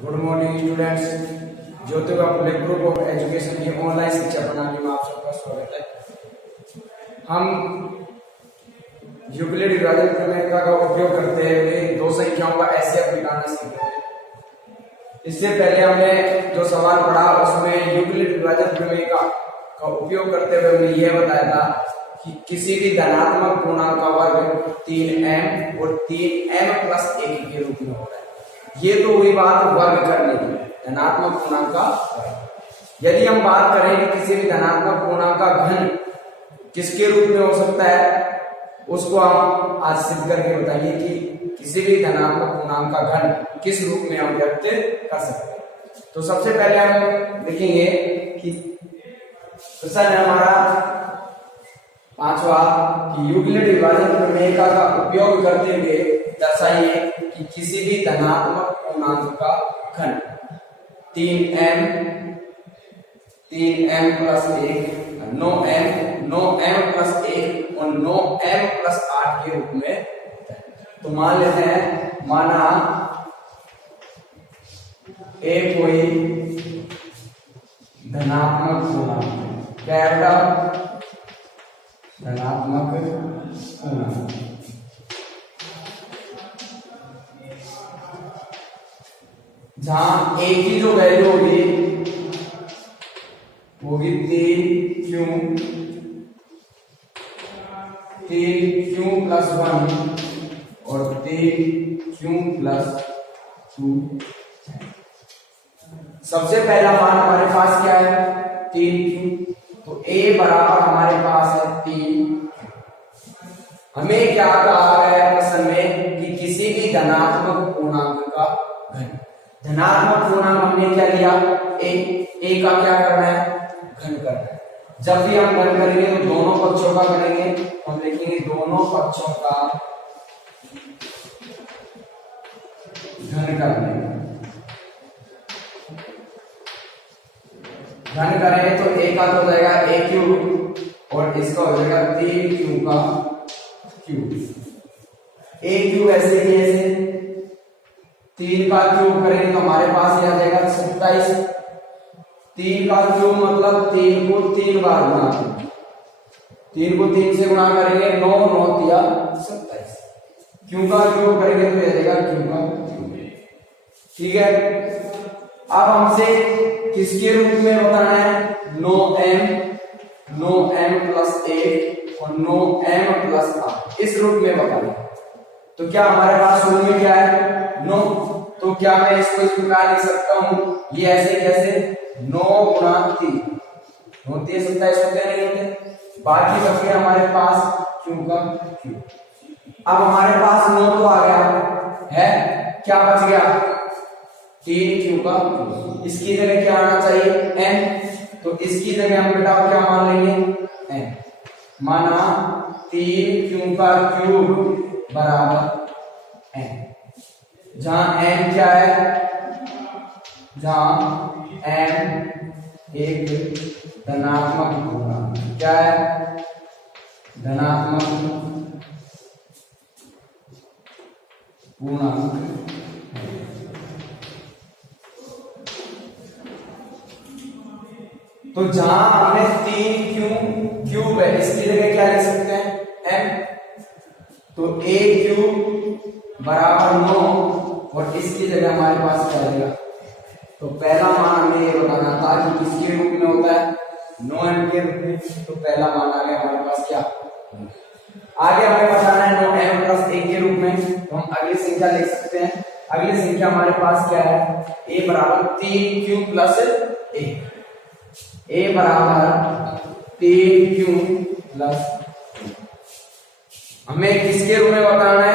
Good morning students. Jyotiba Phule group of education की online शिक्षा प्रणाली में आप सबका स्वागत है। हम यूक्लिड विभाजन प्रमेय का उपयोग करते हुए दो संख्याओं का एचसीएफ निकालना सीख रहे हैं। इससे पहले हमने जो सवाल पढ़ा उसमें यूक्लिड विभाजन प्रमेय का उपयोग करते हुए हमने यह बताया था कि किसी भी धनात्मक पूर्णांक का वर्ग 3m और 3m प्लस 1 के रूप में होता है। ये तो हुई बात वर्ग करने की, धनात्मक पूर्णांक का वर्ग। यदि हम बात करें कि किसी भी धनात्मक पूर्णांक का घन किसके रूप में हो सकता है, उसको हम आज सिद्ध करके बताएंगे कि किसी भी धनात्मक पूर्णांक का घन किस रूप में हम व्यक्त कर सकते हैं। तो सबसे पहले हम लिखेंगे कि प्रश्न है हमारा पांचवा कि यूक्लिड विभाजन प्रमेय का उपयोग करते हुए दर्शाइए कि किसी भी धनात्मक पूर्णांक का घन 3m प्लस 1 9m प्लस 1 और 9m प्लस 8 के रूप में। तो मान लेते हैं, माना एक कोई धनात्मक पूर्णांक, क्या है बेटा? धनात्मक पूर्णांक। जहां एक की जो वैल्यू होगी वो होगी 3q प्लस 1 और 3q प्लस 2। सबसे पहला मान हमारे पास क्या है? 3q। तो a बराबर हमारे पास है 3। हमें क्या कहा गया है प्रश्न में कि किसी भी धनात्मक पूर्णांक का घन। धनात्मक पूर्णांक हमने क्या लिया? a का क्या करना है? घन करना है। जब भी हम घन करेंगे तो दोनों पक्षों का करेंगे, हम लिखेंगे दोनों पक्षों का घन करने। घन करें तो a का तो हो जाएगा a क्यूब और इसका हो जाएगा 3q का क्यूब। a क्यूब ऐसे ही ऐसे 3 का क्यूब करेंगे तो हमारे पास ये आ जाएगा 27। 3 का क्यूब मतलब 3 को 3 बार गुणा करेंगे, 3 को 3 से गुणा करेंगे 9 9 दिया 27। क्यू का क्यूब करेंगे तो ये आ जाएगा क्यू का क्यूब। ठीक है, अब हमसे किसके रूप में बताना है? 9m प्लस 1 और 9m प्लस 8 इस रूप में बताना है। तो क्या हमारे पास रूप में क्या है? 9। तो क्या मैं इसको इस प्रकार लिख सकता हूं? ये ऐसे कैसे? 9 गुणा 3 होती है 27 होते नहीं होते। बाकी बच गया हमारे पास क्यू का क्यूब। अब हमारे पास 9 तो आ गया है, क्या बच गया? 3q का क्यूब। इसकी जगह क्या आना चाहिए? n। तो इसकी जगह हम बेटा क्या मान लेंगे? n। माना 3q का क्यूब बराबर n। जहां n क्या है? जहां n एक धनात्मक पूर्णांक, क्या है? धनात्मक पूर्णांक। तो जहां हमने 3q क्यूब है इसकी जगह क्या लिख सकते हैं? n। तो a क्यूब बराबर 9 और इसकी जगह हमारे पास क्या रहेगा? तो पहला मान हमें ये बताना था कि किसके रूप में होता है? 9m के रूप में। तो पहला मान आ गया हमारे पास क्या? आगे हमें बताना है 9m प्लस 1 के रूप में। तो हम अगली संख्या लिख सकते हैं। अगली संख्या हमारे पास क्या है? a बराबर 3q प्लस 1। a बराबर 3q प्लस। हमें किसके रूप में बताना है?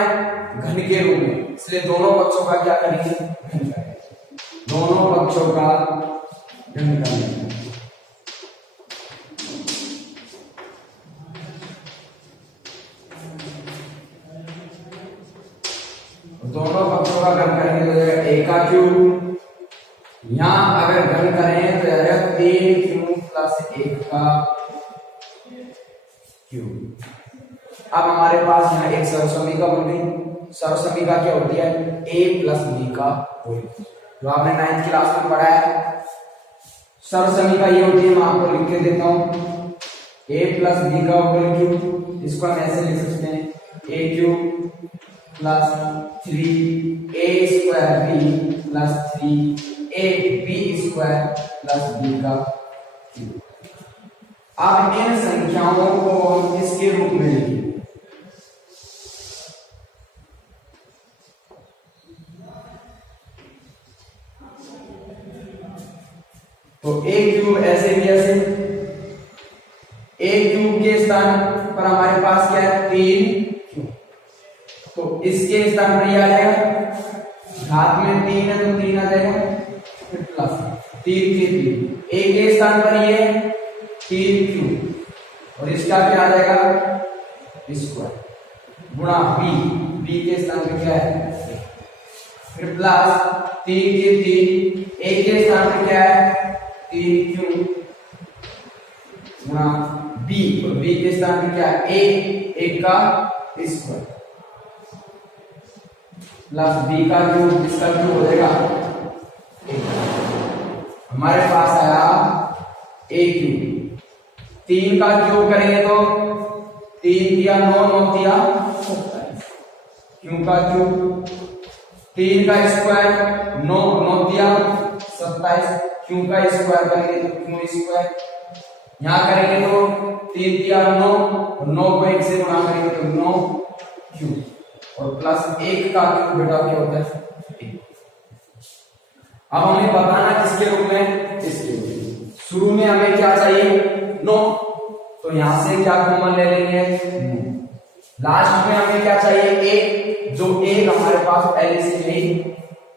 घन के रूप में। इसलिए दोनों पक्षों का क्या करेंगे? घन करेंगे। दोनों पक्षों का घन करेंगे। दोनों पक्षों का घन करेंगे तो जाएगा a का क्यूब। यहां अगर घन करें तो जाएगा 3q प्लस 1 का क्यूब। अब हमारे पास यहाँ एक सर्वसमीका बन गई। सर्वसमीका क्या होती है? a प्लस b का होल। जो आपने 9th क्लास में पढ़ा है। सर्वसमीका ये होती है, मैं आपको लिख के देता हूं, a प्लस बी का होल क्यूब, इसको हम ऐसे लिख सकते हैं a cube plus 3a square b plus 3ab square plus b का क्यूब। अब इन संख्याओं को हम इसके रूप में लिखेंगे, तो a क्यूब ऐसे भी ऐसे, a क्यूब के स्थान पर हमारे पास क्या है 3 क्यूब, तो इसके स्थान पर यह आ जाएगा, घात में 3 है तो 3 आ जाएगा, फिर प्लस 3 के 3, a के स्थान पर ये 3 क्यूब और इसका क्या आ जाएगा स्क्वायर गुणा b के स्थान पर क्या है, फिर प्लस 3 के 3, a के स्थान पर क्या है 3 क्यूब गुणा b, और b के स्थान पर क्या है a का स्क्वायर प्लस b का क्यूब, इसका क्यूब हो जाएगा हमारे पास आया a क्यूब। 3 का क्यूब करेंगे तो 3 दिया 9, 9 दिया 27, क्यों का क्यूब, 3 का स्क्वायर 9, 9 दिया 27, क्यों का स्क्वायर करेंगे तो क्यों स्क्वायर, यहां करेंगे तो 3 दिया 9, 9 को 1 से गुणा करेंगे तो 9 क्यूब और प्लस 1 का क्यूब बेटा क्या होता है 1। अब हमें बताना किसके रूप में, इसके रूप में। शुरू में हमें क्या चाहिए 9, तो यहां से क्या कॉमन ले लेंगे 9, लास्ट में हमें क्या चाहिए 1, जो 1 हमारे पास एलसीएम है,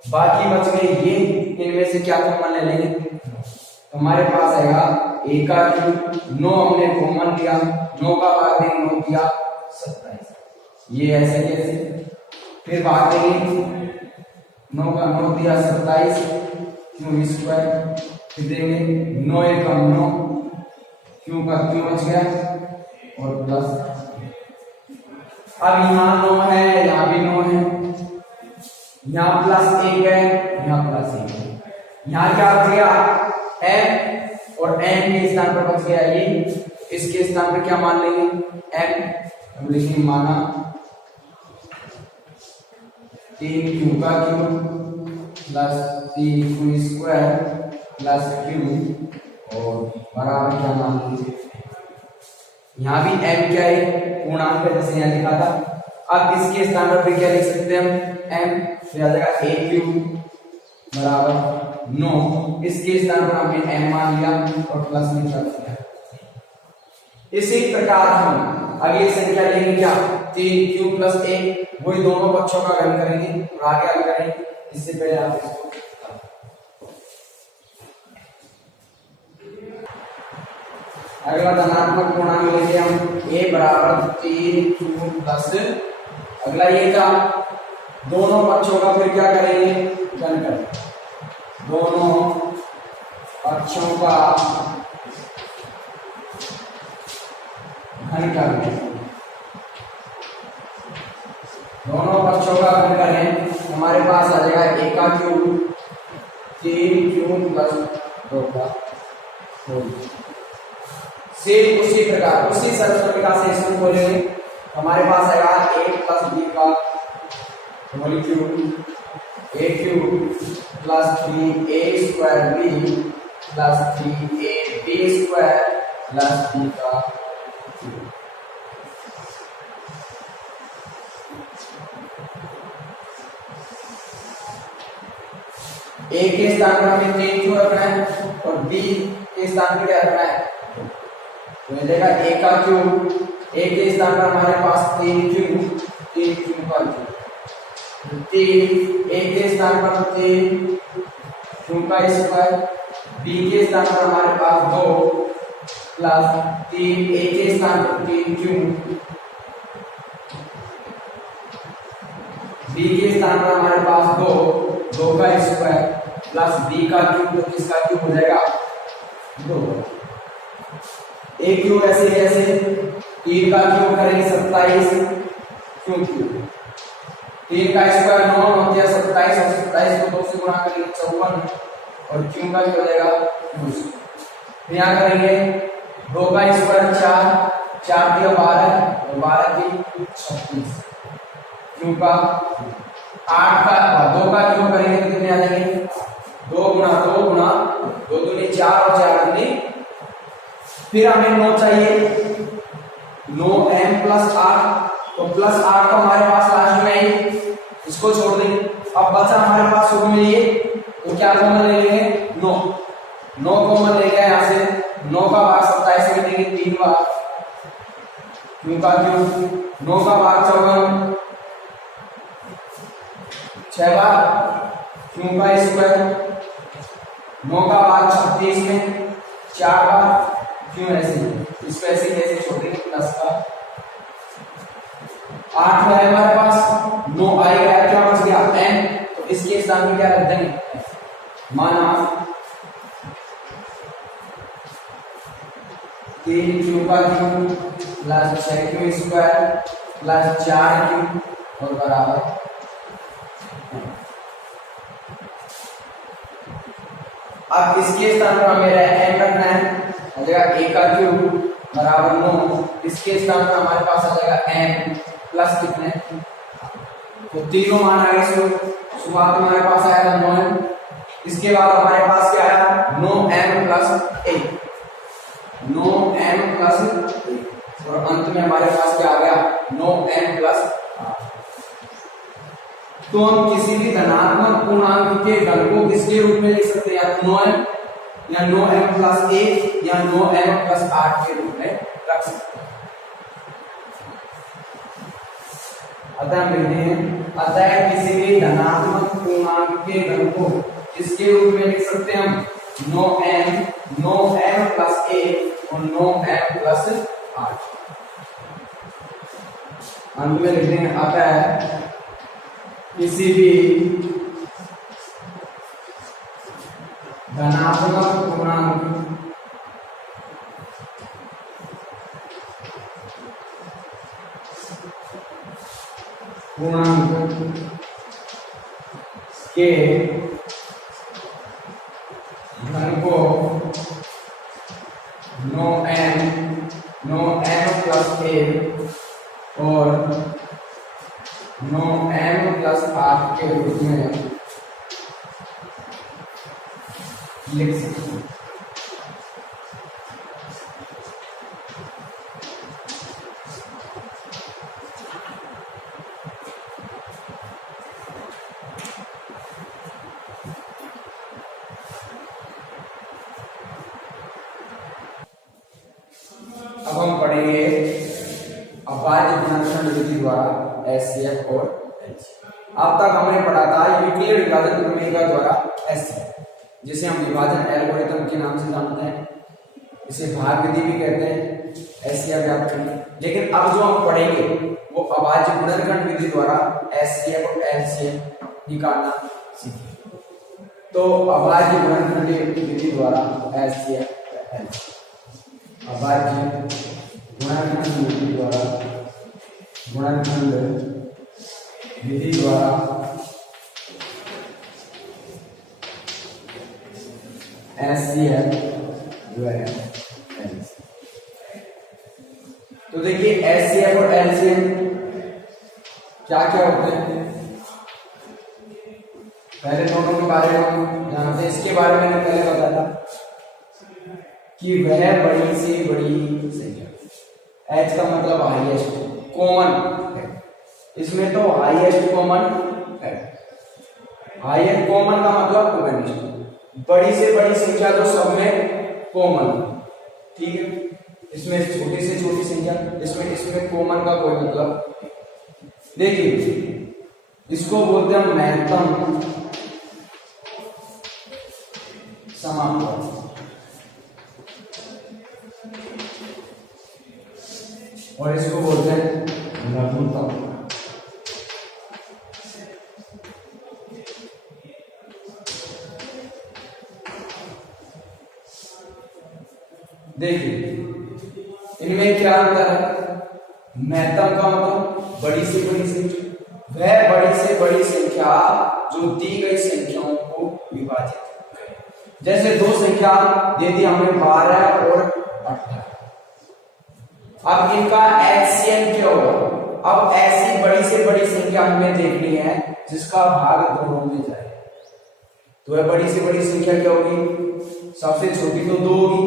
बाकी बच गए ये, इनमें से क्या कॉमन ले लेंगे, तो हमारे पास आएगा a का क्यूब, 9 हमने कॉमन लिया, 9 का भाग देंगे 9 दिया 27, ये ऐसे कैसे, फिर भाग देंगे 9 का 9 दिया 27 क्यों स्क्वायर, फिर देंगे 9 एक 9 क्यों का क्यों बच गया और प्लस, अब यहाँ 9 है, यहाँ भी 9 है, यहाँ प्लस 1 है, यहाँ प्लस 1 है, यहाँ क्या बच गया m और n के स्थान पर बच गया ये, इसके स्थान पर क्या मान लेंगे m, हम लिखेंगे माना 3 क्यू का cube plus 3 Q square plus Q और बराबर क्या मान लीजिए, यहाँ भी m क्या है पूर्णांक है जैसे यहाँ लिखा था। अब इसके स्थान पर क्या लिख सकते हैं हम m, तो आ जाएगा a क्यूब बराबर 9, इसके स्थान पर हमने m मान लिया और प्लस में कर दिया। इसी प्रकार हम अगली संख्या लेंगे क्या 3 क्यूब प्लस 1, वही दोनों पक्षों का घन करेंगे और आगे हल करेंगे। इससे पहले आप इसको अगला धनात्मक पूर्णांक लेंगे हम a बराबर 3 क्यूब प्लस, अगला ये था दोनों पक्षों का फिर क्या करेंगे घन करेंगे, दोनों पक्षों का घन करेंगे, दोनों पक्षों का घन करें, हमारे पास आ जाएगा a का क्यूब 3 क्यूब प्लस 2 का होल। सेम उसी प्रकार उसी सरलता से इसको बोलेंगे, हमारे पास आएगा a प्लस b का whole cube, a cube plus 3a square b plus 3ab square plus b का क्यूब। a के स्थान पर हमें 3 क्यों रखना है और b के स्थान पर क्या रखना है, तो मिलेगा a का क्यूब, a के स्थान पर हमारे पास 3 क्यूब का क्यूब, 3 a के स्थान पर 3 क्यूब का स्क्वायर, b के स्थान पर हमारे पास 2 प्लस 3 a के स्थान पर 3 क्यूब, b के स्थान पर हमारे पास 2 का स्क्वायर प्लस b का क्यूब, तो किसका क्यूब हो जाएगा 2। a क्यूब ऐसे कैसे 3 का क्यूब करेंगे 27 क्यों क्यूब, 3 का स्क्वायर 9 होता है 27 और 27 को 2 से गुणा करेंगे 54 और क्यू का क्या हो जाएगा 200। फिर यहाँ करेंगे 2 का स्क्वायर 4, 4 दिया 12 और 12 की 36, क्यू का 8 का 2 का क्यू करेंगे तो कितने आ जाएंगे 2 गुणा 2 गुणा 2 दूनी 4 और 4 दूनी। फिर हमें 9 चाहिए, 9m प्लस 8, तो प्लस 8 तो हमारे पास लास्ट में है, इसको छोड़ देंगे। अब बचा हमारे पास शुरू में ये, तो क्या कॉमन ले लेंगे 9, 9 कॉमन ले गए यहाँ से, 9 का भाग 27 से कटेंगे 3 बार, क्यों का क्यों 9 का भाग 54 6 बार, क्यों का स्क्वायर 9 का भाग 36 में 4 बार, क्यों ऐसे इसको ऐसे कैसे छोड़ देंगे प्लस का 8 में है हमारे पास 9 आएगा, क्या बच गया n, तो इसके स्थान में क्या रख देंगे माना 3 क्यू का Q plus 6 Q square plus 4 Q और बराबर। अब इसके स्थान पर हमें n रखना है, आ जाएगा a का क्यूब बराबर 9, इसके स्थान पर हमारे पास आ जाएगा n प्लस कितने, तो तीनों मान आ गए। शुरुआत में हमारे पास आया था 9m, इसके बाद हमारे पास क्या आया 9m प्लस 1, 9m प्लस 1 और अंत में हमारे पास क्या आ गया 9m प्लस 8। तो हम किसी भी धनात्मक पूर्णांक के घन को किसके रूप में लिख सकते हैं, या 9m या 9m प्लस 1 या 9m प्लस 8 के रूप में रख सकते हैं। अतः मिलते हैं, अतः किसी भी धनात्मक पूर्णांक के घन को किसके रूप में लिख सकते हैं हम 9m प्लस 1 और 9m प्लस 8। अंत में लिखते हैं अतः किसी भी धनात्मक पूर्णांक के घन को 9m प्लस 1 और 9m प्लस 8 के रूप में लिख सकते हैं। अब हम पढ़ेंगे अभाज्य गुणनखंड विधि द्वारा HCF और LCF। अब तक हमने पढ़ा था यूक्लिड विभाजन प्रमेय का द्वारा HCF, जिसे हम विभाजन एल्गोरिथम के नाम से जानते हैं, इसे भाग विधि भी कहते हैं, HCF ज्ञात करना। लेकिन अब जो हम पढ़ेंगे वो अभाज्य गुणनखंड विधि द्वारा HCF और LCF निकालना सीखेंगे। तो अभाज्य गुणनखंड विधि द्वारा HCF LCF, अभाज्य गुणनखंड विधि द्वारा HCF जो है LCF। तो देखिए HCF और LCF क्या क्या होते हैं, पहले दोनों के बारे में हम जानते हैं। इसके बारे में मैंने पहले बताया था कि वह बड़ी से बड़ी संख्या, H का मतलब हाईएस्ट कॉमन है, इसमें तो हाईएस्ट कॉमन है, हाईएस्ट कॉमन का मतलब कॉमन, बड़ी से बड़ी संख्या जो सब में कॉमन, ठीक है। इसमें छोटी से छोटी संख्या, इसमें कॉमन का कोई मतलब। देखिए इसको बोलते हैं महत्तम समांतर, और इसको बोलते हैं लघुत्तम। देखिए इनमें क्या अंतर है, महत्तम का मतलब बड़ी से बड़ी संख्या, वह बड़ी से बड़ी संख्या जो दी गई संख्याओं को जैसे दो संख्या दे दी हमने 12 और 18। अब इनका एचसीएम क्या होगा? अब ऐसी बड़ी से बड़ी संख्या हमें देखनी है जिसका भाग दोनों में जाए। तो वह बड़ी से बड़ी संख्या क्या होगी? सबसे छोटी तो 2 होगी,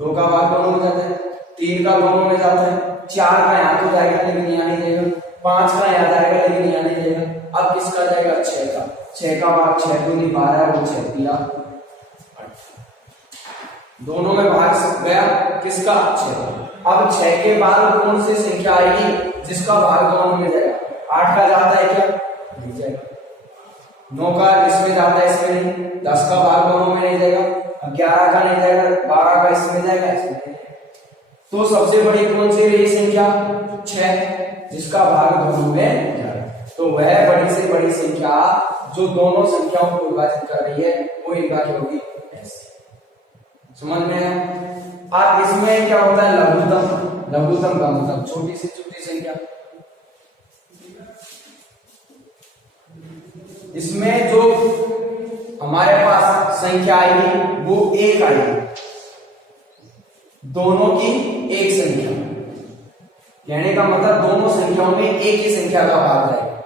2 का भाग दोनों में जाता है, 3 का दोनों में जाता है, 4 का यहां तो जाएगा लेकिन यहां नहीं जाएगा, 5 का यहां जाएगा लेकिन यहां नहीं जाएगा। अब किसका जाएगा? 6 का। 6 का भाग 6 दूनी 12 और 6 तिया 8, दोनों में भाग गया किसका? 6। अब 6 के बाद कौन सी संख्या आएगी जिसका भाग दोनों में जाएगा? 8 का जाता है क्या? नहीं जाएगा। 9 का इसमें जाता है, इसमें नहीं। 10 का भाग दोनों में नहीं जाएगा। 11 का नहीं जाएगा, 12 का इसमें जाएगा, इसमें नहीं। तो सबसे बड़ी कौन सी रही संख्या? 6, जिसका भाग दोनों में जाएगा। तो वह बड़ी से बड़ी संख्या जो दोनों संख्याओं को विभाजित कर रही है वो इनका क्या होगी? समझ में है? अब इसमें क्या होता है? लघुत्तम। लघुत्तम का मतलब छोटी से छोटी संख्या। इसमें जो हमारे पास संख्या आएगी वो 1 आएगी, दोनों की एक संख्या। कहने का मतलब दोनों संख्याओं में एक ही संख्या का भाग जाएगा,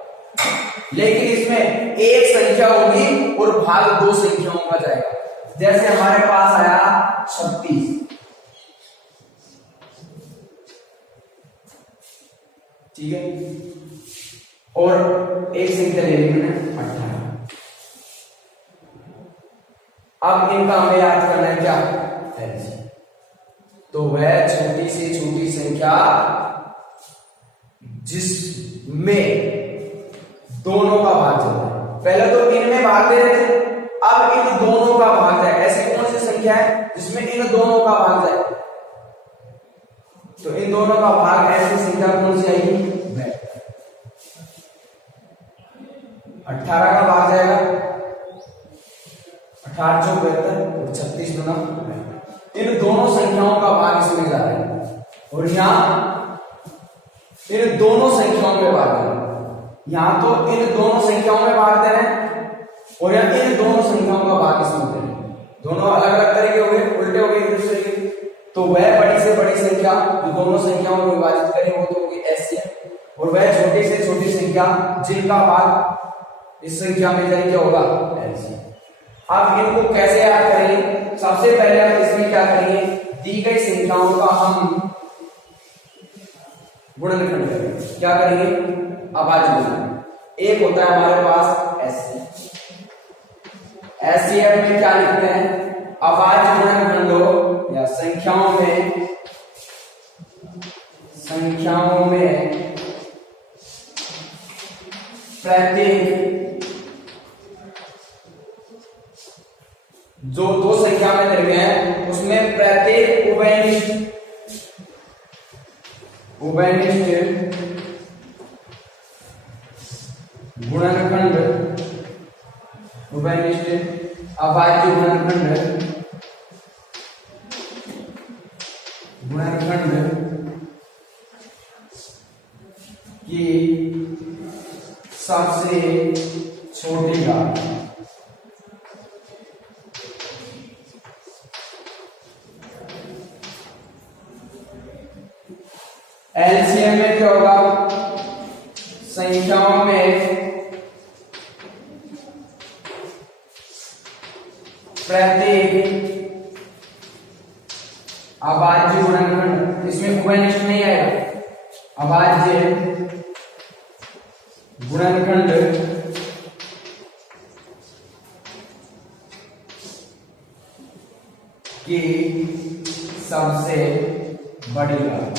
लेकिन इसमें एक संख्या होगी और भाग 2 संख्याओं का जाएगा। जैसे हमारे पास आया 36, ठीक है, और एक संख्या ले ली मैंने 18। अब इनका हमें याद करना है क्या? एलसीएम। तो वह छोटी से छोटी संख्या जिसमें दोनों का भाग जाता है। पहले तो इनमें भाग दे रहे थे, अब इन दोनों का भाग जाए। ऐसी कौन सी संख्या है जिसमें इन दोनों का भाग जाए? तो इन दोनों का भाग ऐसी संख्या कौन सी आएगी? 18 का भाग जाएगा, 18 × 4 72 और 36 गुना। इन दोनों संख्याओं का भाग इसमें जा रहा है और यहां इन दोनों संख्याओं में भाग दे रहे हैं। यहां तो इन दोनों संख्याओं में भाग दे रहे हैं और यहां इन दोनों संख्याओं का भाग इसमें दे रहे हैं। दोनों अलग अलग तरह के हो गए, उल्टे हो गए एक दूसरे के। तो वह बड़ी से बड़ी संख्या जो दोनों संख्याओं को विभाजित करे वो तो होगी एचसीएम, और वह छोटी से छोटी संख्या जिनका भाग इस संख्या में जाए क्या होगा? एलसीएम। अब इनको कैसे याद करेंगे? सबसे पहले हम इसमें क्या करेंगे? दी गई संख्याओं का हम गुणनखंड करेंगे। क्या करेंगे? अभाज्य गुणनखंड। एक होता है हमारे पास एचसीएम। एचसीएम में क्या लिखते हैं? अभाज्य गुणनखंडों या संख्याओं में प्रत्येक जो 2 संख्या में दे गए हैं उसमें प्रत्येक उभयनिष्ठ गुणनखंड, उभयनिष्ठ अभाज्य गुणनखंड की सबसे छोटी घात एलसीएम में क्या होगा? संख्याओं में प्रत्येक अभाज्य गुणनखंड, इसमें उभयनिष्ठ नहीं आएगा, अभाज्य गुणनखंड की सबसे बड़ी घात।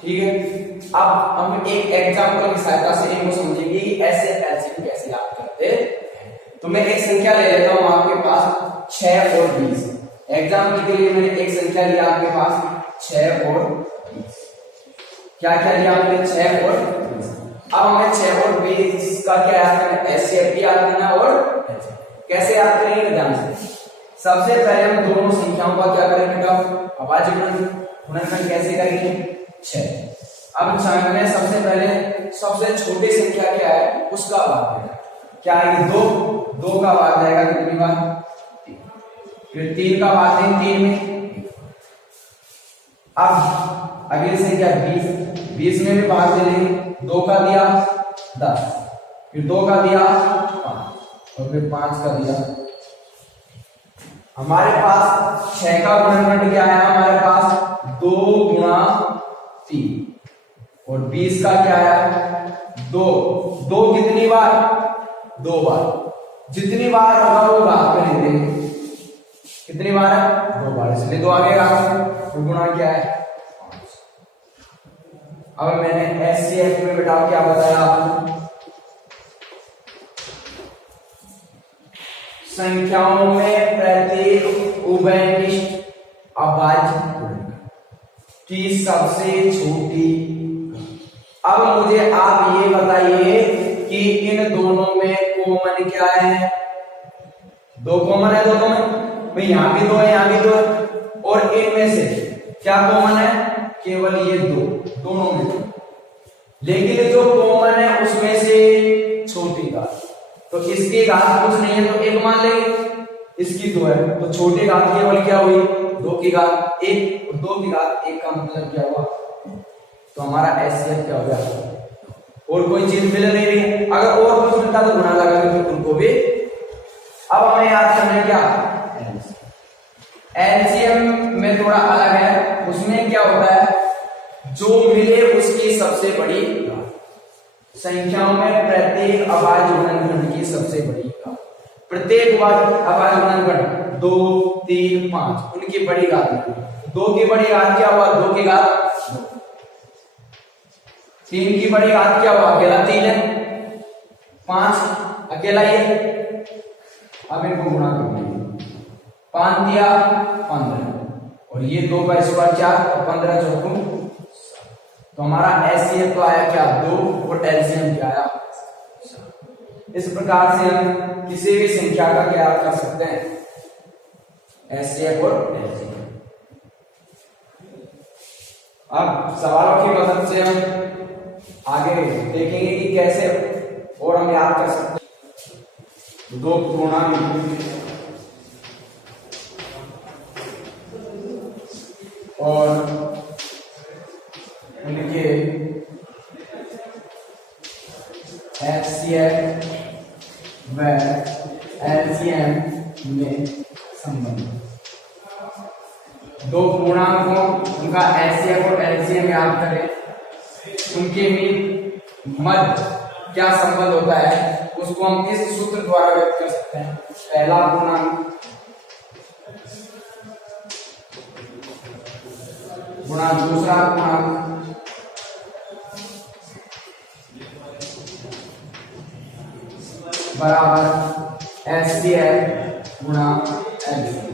ठीक है, अब हम एक एग्जांपल की सहायता से इनको समझेंगे कि ऐसे एलसीएम कैसे याद करते हैं। तो मैं एक संख्या ले लेता हूं आपके पास 6 और 20। एग्जांपल के लिए मैंने एक संख्या लिया आपके पास 6 और 20। क्या क्या लिया आपने? 6 और 20। अब हमें 6 और 20 का क्या याद करना है? एचसीएफ भी याद करना और कैसे याद करेंगे? ध्यान से। सबसे पहले हम दोनों संख्याओं का क्या करेंगे? अभाज्य गुणनखंड कैसे करेंगे? 6। अब हमें सबसे पहले सबसे छोटी संख्या क्या है उसका भाग देना। क्या है? 2, 2 का भाग जाएगा कितनी बार? 3। फिर 3 का भाग देंगे 3 में। अब अगली संख्या 20, 20 में भी भाग दे लेंगे। 2 का दिया 10, फिर 2 का दिया 5 और फिर 5 का दिया। हमारे पास 6 का गुणनखंड क्या है? हमारे पास 2 गुणा 3 और 20 का क्या है? 2। 2 कितनी बार? 2 बार। जितनी बार होगा वो भाग में ले देंगे। कितनी बार है? 2 बार, इसलिए 2 आगे आ गया। तो गुणा क्या है? 5। अब मैंने एचसीएफ में बेटा क्या बताया आपको? संख्याओं में प्रत्येक उभयनिष्ठ अभाज्य की सबसे छोटी। अब मुझे आप ये बताइए कि इन दोनों में कॉमन क्या है? 2 कॉमन है दोनों में। भाई यहां भी 2 है, यहां भी 2 है। और इनमें से क्या कॉमन है? केवल ये 2, दोनों में 2। लेकिन जो कॉमन है उसमें से छोटी घात, तो इसकी घात कुछ नहीं है तो 1 मान लेंगे। इसकी 2 है तो छोटी घात केवल क्या हुई? 2 की घात 1 और 2 की घात 1 का मतलब क्या हुआ? तो हमारा एचसीएफ क्या हो गया? और कोई चीज मिल नहीं रही है। अगर और कुछ मिलता तो गुणा लगा के फिर उनको भी। अब हमें याद करना है क्या? एलसीएम में थोड़ा अलग है। उसमें क्या होता है? जो मिले उसकी सबसे बड़ी घात। संख्याओं में प्रत्येक अभाज्य गुणनखंड की सबसे बड़ी घात। प्रत्येक अभाज्य गुणनखंड 2, 3, 5 उनकी बड़ी घात। 2 की बड़ी घात क्या हुआ? 2 की घात 2। 3 की बड़ी घात क्या हुआ? अकेला 3 है। 5 अकेला ही है। अब इनको गुणा कर देंगे। 5 दिया 15 और ये 2 का स्क्वायर 4 और 15 चौको 7। तो हमारा एचसीएफ तो आया क्या? 2 और एलसीएम क्या आया? 7। इस प्रकार से हम किसी भी संख्या का क्या कर सकते हैं? एचसीएफ और एलसीएम। अब सवालों की मदद से हम आगे देखेंगे कि कैसे और हम याद कर सकते हैं 2 पूर्णांक और उनके एचसीएफ व एलसीएम में संबंध। 2 पूर्णांकों उनका एचसीएफ और एलसीएम याद करें। उनके भी मध्य क्या संबंध होता है उसको हम इस सूत्र द्वारा व्यक्त कर सकते हैं। पहला पूर्णांक गुणा दूसरा पूर्णांक बराबर एचसीएफ गुणा एलसीएम।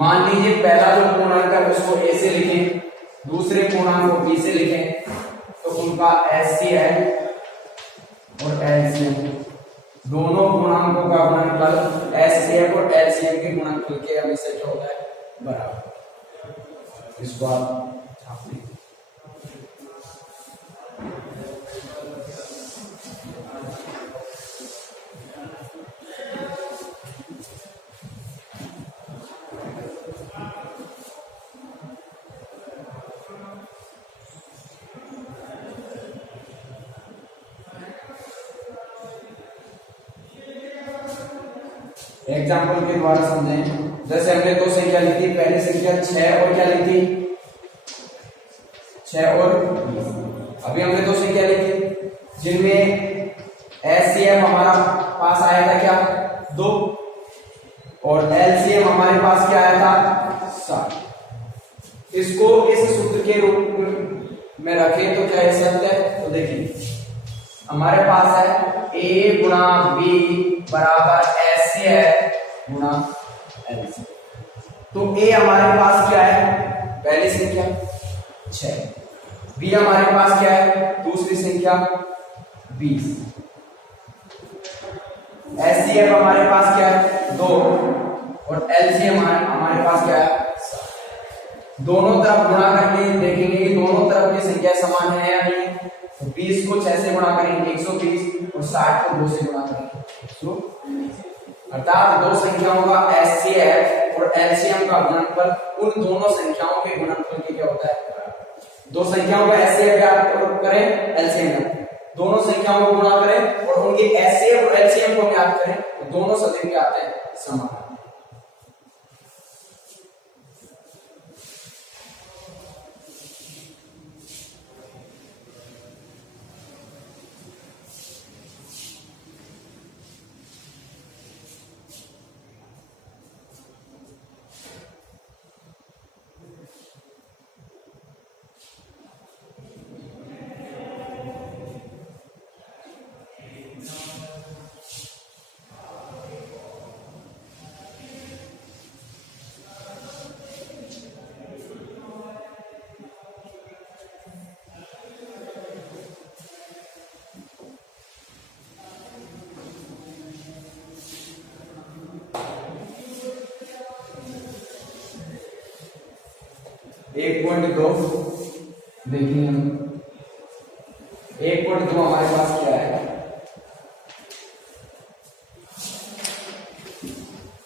मान लीजिए पहला जो पूर्णांक है उसको ए से लिखें, दूसरे पूर्णांक को बी से लिखें, तो उनका एचसीएफ और एलसीएम दोनों पूर्णांकों का गुणनफल एचसीएफ और एलसीएम के गुणनफल के हमेशा क्या होता है? बराबर। इसको आप छाप लीजिए। एग्जाम्पल के द्वारा समझें। जैसे हमने 2 संख्या ली थी। पहली संख्या 6 और क्या ली थी? 6 और 20। अभी हमने 2 संख्या ली थी जिनमें एचसीएफ हमारा पास आया था क्या? 2 और एलसीएम हमारे पास क्या आया था? 7। इसको इस सूत्र के रूप में रखें तो क्या ऐसा सत्य है? तो देखिए हमारे पास है a गुणा b बराबर एचसीएफ गुणा एलसीएम। तो a हमारे पास क्या है? पहली संख्या 6। b हमारे पास क्या है? दूसरी संख्या 20। एचसीएफ हमारे पास क्या है? 2 और एलसीएम हमारे पास क्या है? 7। दोनों तरफ गुणा करके देखेंगे कि दोनों तरफ की संख्या समान है या नहीं 30 को 6 से गुणा करेंगे 130 और 60 को 2 से गुणा करेंगे 120। अर्थात दो संख्याओं का एचसीएफ और एलसीएम का गुणनफल उन दोनों संख्याओं के गुणनफल के क्या होता है? दो संख्याओं का एचसीएफ ज्ञात करें, एलसीएम दोनों संख्याओं को गुणा करें और उनके एचसीएफ और एलसीएम को ज्ञात करें तो दोनों सदैव क्या आते हैं? समान। एक पॉइंट दो देखिए, 1.2 हमारे पास क्या है?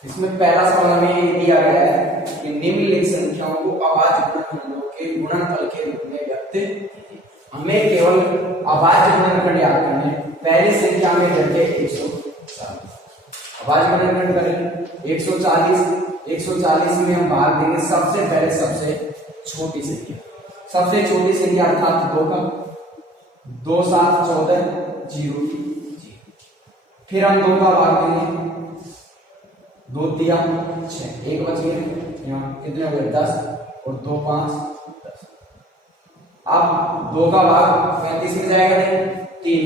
इसमें पहला सवाल हमें दिया गया है कि निम्नलिखित संख्याओं को अभाज्य गुणनखंडों के गुणनफल के रूप में व्यक्त। हमें केवल अभाज्य गुणनखंड याद करने। पहली संख्या में रखे 140, अभाज्य गुणनखंड करें 140 में हम भाग देंगे सबसे पहले सबसे छोटी संख्या, सबसे छोटी संख्या अर्थात 2 का 2 7 14 0 की। फिर हम 2 का भाग देंगे 2 दिया 6, एक बच गया, यहाँ कितने हो गए 10 और 2 5 10। अब 2 का भाग 35 में जाएगा नहीं, 3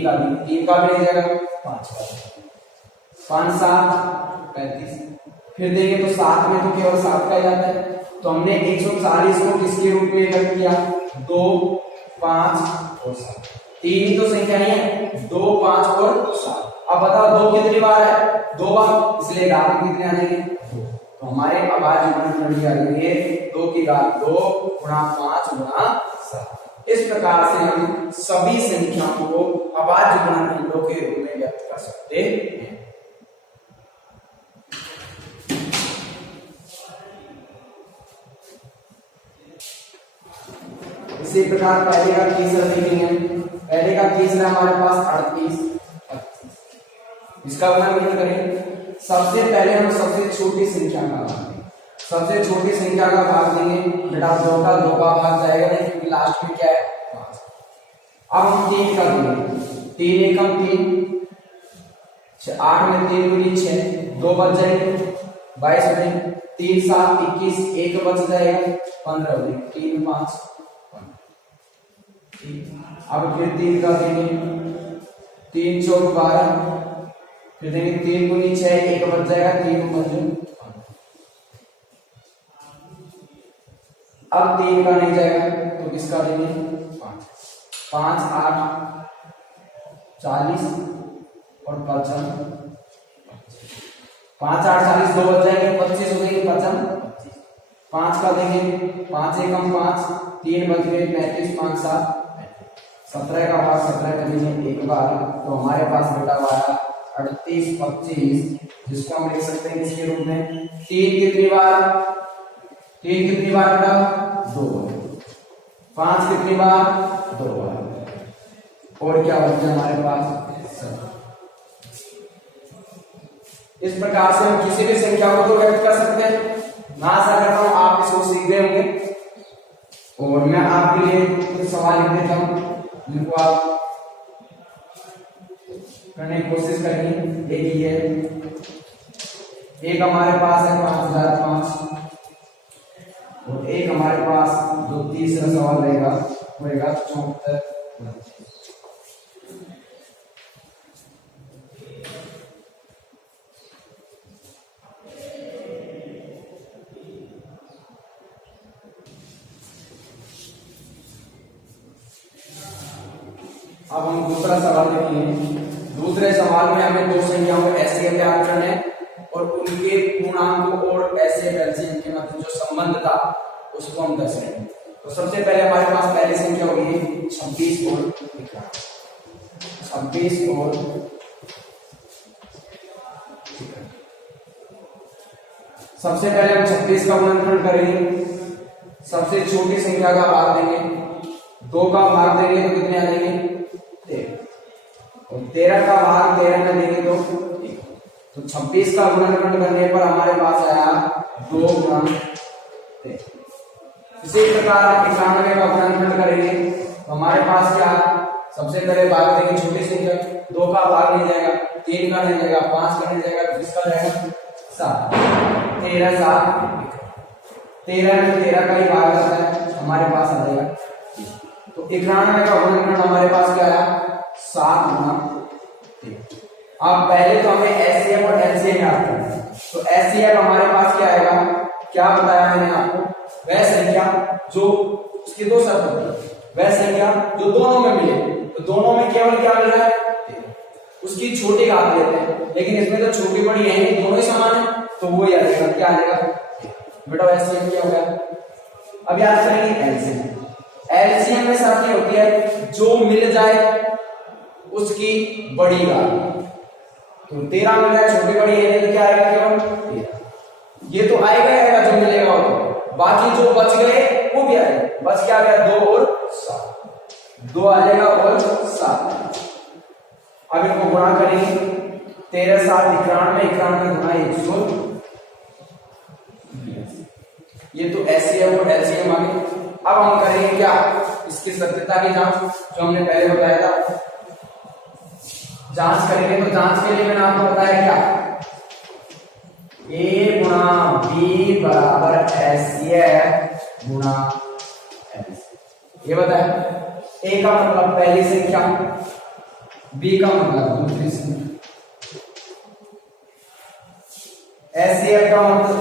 का भी नहीं जाएगा, 5 का 5 7 35। फिर देंगे तो 7 में तो केवल 7 का जाता है, तो हमने 140 को किसके रूप में व्यक्त किया? 2 5 और 7। 3 तो संख्या नहीं है, 2 5 और 7। अब बताओ 2 कितनी बार है? 2 बार, इसलिए घात कितने आ जाएंगे? 2। तो हमारे अभाज्य गुणनखंड आ जाएंगे 2 की घात 2 गुणा 5 गुणा 7। इस प्रकार से हम सभी संख्याओं को अभाज्य गुणनखंडों के रूप में व्यक्त कर सकते हैं। इसी प्रकार पहले का तीसरा देखेंगे। पहले का तीसरा हमारे पास 38 25। इसका गुणनखंड करें। सबसे पहले हम सबसे छोटी संख्या का भाग देंगे, सबसे छोटी संख्या का भाग देंगे। बेटा 2 का भाग जाएगा नहीं, क्योंकि लास्ट में क्या है 5। अब हम 3 का देंगे, 3 एकम 3, 8 में 3 दूनी 6, 2 बच जाएंगे 22 हो जाएंगे, 3 7 21, 1 बच जाएगा 15 हो जाएंगे, 3 5। अब फिर 3 का देंगे, 3 4 12, फिर देंगे 3 दूनी 6, 1 बच जाएगा 3 5। अब 3 का नहीं जाएगा तो किसका देंगे 5, 5 8 40 और 55, 5 8 40, 2 बच जाएंगे 25 हो जाएंगे 55। 5 का देंगे, 5 एकम 5, 3 बच गए 35, 5 7 17 का भाग 17 करेंगे एक बार, तो हमारे पास बेटा हुआ 38 25, जिसको हम लिख सकते हैं किसके रूप में? 3 कितनी बार? 3 कितनी बार बेटा? 2 बार। 5 कितनी बार? 2 बार। और क्या बचता है हमारे पास? 7। इस प्रकार से हम किसी भी संख्या को तो व्यक्त कर सकते हैं। मैं आशा करता हूं आप इसको सीख गए होंगे। और मैं आपके लिए कुछ सवाल लिख देता हूं जिनको आप करने की कोशिश करेंगे। देखिए एक हमारे पास है 5005 और एक हमारे पास जो तीसरा सवाल रहेगा वो रहेगा 74। अब हम दूसरा सवाल देखेंगे। दूसरे सवाल में हमें दो संख्याओं को ऐसे ज्ञात करना है और उनके पूर्णांकों और ऐसे एलसीएम के मध्य जो संबंध था उसको हम दर्शाएंगे। तो सबसे पहले हमारे पास पहली संख्या होगी 26 और 11। 26 और सबसे पहले हम 26 का गुणनखंड करेंगे, सबसे छोटी संख्या का भाग देंगे, 2 का भाग देंगे तो कितने आ जाएंगे 13, और 13 का भाग 13 में देंगे तो 26 का गुणनखंड करने पर हमारे पास आया 2 गुणा 13। इसी प्रकार आप 91 का गुणनखंड करेंगे तो हमारे पास क्या, सबसे पहले भाग देंगे छोटी संख्या, 2 का भाग नहीं जाएगा, 3 का नहीं जाएगा, 5 का नहीं जाएगा, तो इसका जाएगा 7, 13 7, 13 में 13 का ही भाग आता है, हमारे पास आ जाएगा। तो 91 का गुणनखंड हमारे पास क्या आया 7 गुणा 13। अब पहले तो हमें एचसीएफ और एलसीएम याद करना है, तो एचसीएफ हमारे पास क्या आएगा, क्या बताया मैंने आपको, वह संख्या जो उसकी 2 शर्त होती है, वह संख्या जो दोनों में मिले, तो दोनों में केवल क्या मिल रहा है, उसकी छोटी घात लेते हैं, लेकिन इसमें तो छोटी बड़ी है नहीं, दोनों ही समान है, तो वो ही आ जाएगा, क्या आ जाएगा बेटा एचसीएफ क्या होगा। अब याद करेंगे एलसीएम, एलसीएम में शर्त ये होती है जो मिल जाए उसकी बड़ी घात, तो 13 मिल रहा है, छोटी बड़ी है तो क्या आएगा केवल 13, ये तो आएगा ही आएगा जो मिलेगा वो, बाकी जो बच गए वो भी आएगा, बच क्या गया 2 और 7, 2 आ जाएगा और 7। अब इनको गुणा करेंगे, 13 7 91, 91 गुणा 100, ये तो एचसीएफ और एलसीएम आ गए। अब हम करेंगे क्या, इसकी सत्यता की जांच, जो हमने पहले बताया था, जांच करेंगे। तो जांच के लिए मैंने आपको बताया क्या, ए गुणा बी बराबर एचसीएफ गुणा एलसीएम, ये बताया। ए का मतलब पहली संख्या, बी का मतलब दूसरी संख्या, एचसीएफ का मतलब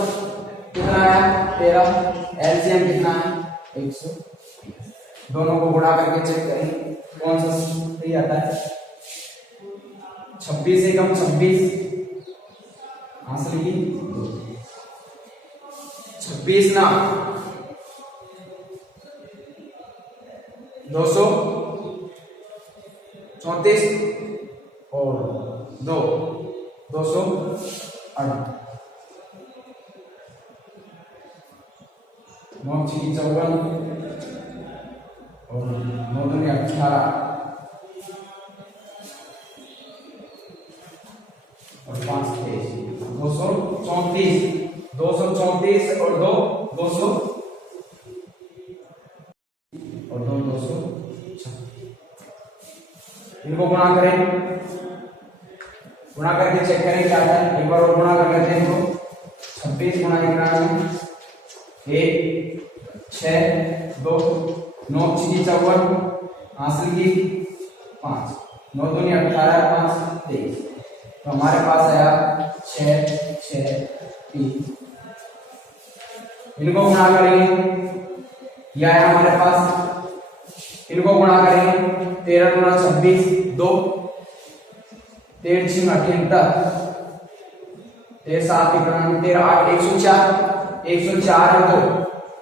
कितना है 13, एलसीएम कितना है 100, दोनों को गुणा करके चेक करेंगे कौन सा सही आता है। 26 एकम 26, आंसर की 26 ना 234 और 2 208, 9 6 54 और 9 दूनी 18 और 5 23, 234 और 2 200 और 2 206, इनको गुणा करें, गुणा करके चेक करें क्या आता है। एक बार और गुणा कर लेते हैं इनको, 26 गुणा 91, 1 6 2 9 6 54, हासिल की 5, 9 दूनी 18 5 23, तो हमारे पास आया 6 6 3। इनको गुणा करेंगे, यह आया हमारे पास, इनको गुणा करेंगे, 13 गुणा 26 2, 13 6 10, 13 7 13 8 104, 104 और 2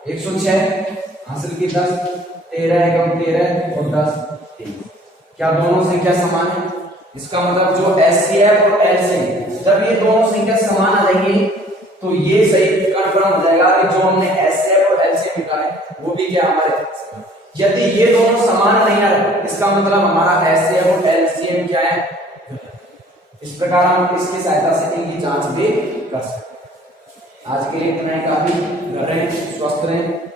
106, हासिल की 10, 13 एकम 13 और 10 23। क्या दोनों संख्या समान है? इसका मतलब जो एचसीएफ और एलसीएम, जब ये दोनों संख्या समान आ जाएंगी तो ये सही कन्फर्म हो जाएगा कि जो हमने एचसीएफ और एलसीएम निकाले वो भी क्या हमारे। यदि ये दोनों समान नहीं आ रहे, इसका मतलब हमारा एचसीएफ और एलसीएम क्या है। इस प्रकार हम इसकी सहायता से इनकी जांच भी कर सकते हैं। आज के लिए इतना ही काफी। घर रहें, स्वस्थ रहें।